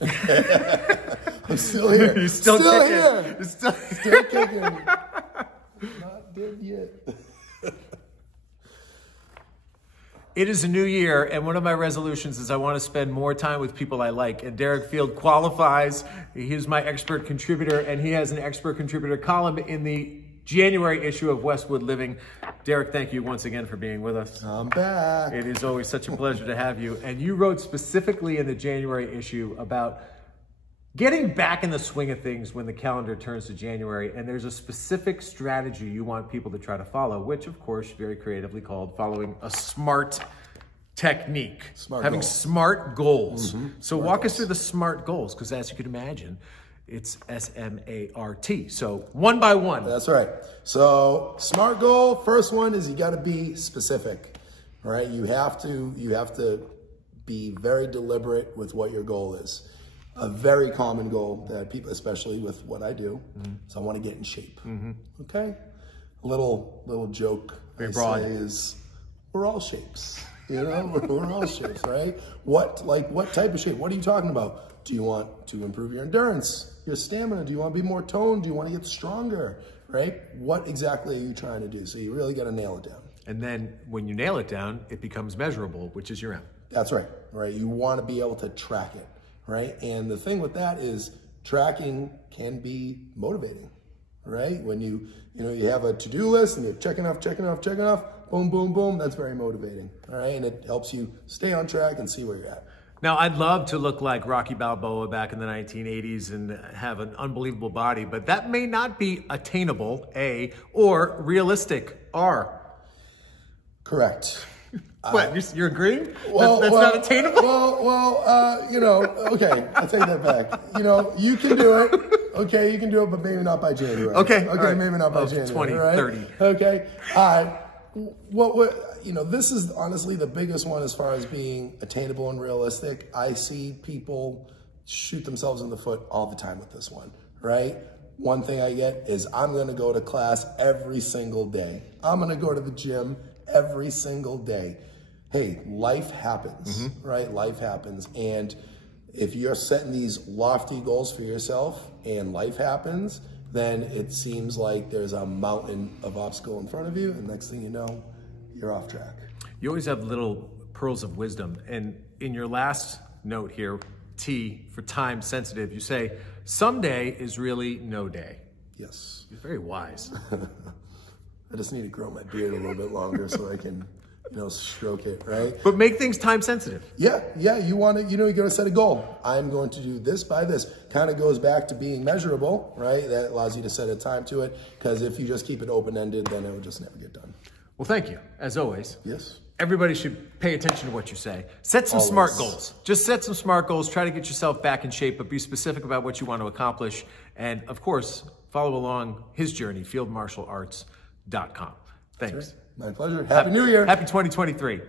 I'm still here. You're still kicking. Here. You're still Kicking. Not dead yet. It is a new year, and one of my resolutions is I want to spend more time with people I like. And Derek Field qualifies. He's my expert contributor, and he has an expert contributor column in the January issue of Westwood Living. Derek, thank you once again for being with us. I'm back. It is always such a pleasure to have you. And you wrote specifically in the January issue about getting back in the swing of things when the calendar turns to January, and there's a specific strategy you want people to try to follow, which of course very creatively called following a SMART technique. Having smart goals. So walk us through the SMART goals, because as you can imagine, it's S-M-A-R-T. So one by one. That's right. So SMART goal, first one is you got to be specific, right? You have to be very deliberate with what your goal is. A very common goal that people, especially with what I do, is I want to get in shape. Okay? A little joke very broad. Say is we're all shapes. You know, we're all shapes, right? What type of shape? What are you talking about? Do you want to improve your endurance, your stamina? Do you want to be more toned? Do you want to get stronger, right? What exactly are you trying to do? So you really got to nail it down. And then when you nail it down, it becomes measurable, which is your aim. That's right, right? You want to be able to track it, right? And the thing with that is tracking can be motivating, right? When you have a to-do list and you're checking off, boom, boom, boom, that's very motivating, all right? And it helps you stay on track and see where you're at. Now, I'd love to look like Rocky Balboa back in the 1980s and have an unbelievable body, but that may not be attainable, A, or realistic, R. Correct. What, you're agreeing? Well, that's not attainable? Okay, I'll take that back. You can do it. Okay, you can do it, but maybe not by January. Okay, right. Maybe not by January. 20, right? 30. Okay, this is honestly the biggest one as far as being attainable and realistic. I see people shoot themselves in the foot all the time with this one, right? One thing I get is I'm gonna go to class every single day. I'm gonna go to the gym every single day. Hey, life happens, right? Life happens. And if you're setting these lofty goals for yourself and life happens, then it seems like there's a mountain of obstacle in front of you. And next thing you know, you're off track. You always have little pearls of wisdom. And in your last note here, T for time sensitive, you say, someday is really no day. Yes. You're very wise. I just need to grow my beard a little bit longer so I can, stroke it, right? But make things time sensitive. Yeah. You want to, you got to set a goal. I'm going to do this by this. Kind of goes back to being measurable, right? That allows you to set a time to it, because if you just keep it open-ended, then it will just never get done. Well, thank you, as always. Yes. Everybody should pay attention to what you say. Set some smart goals. Just set some smart goals. Try to get yourself back in shape, but be specific about what you want to accomplish. And of course, follow along his journey, fieldmartialarts.com. Thanks. My pleasure. Happy New Year. Happy 2023.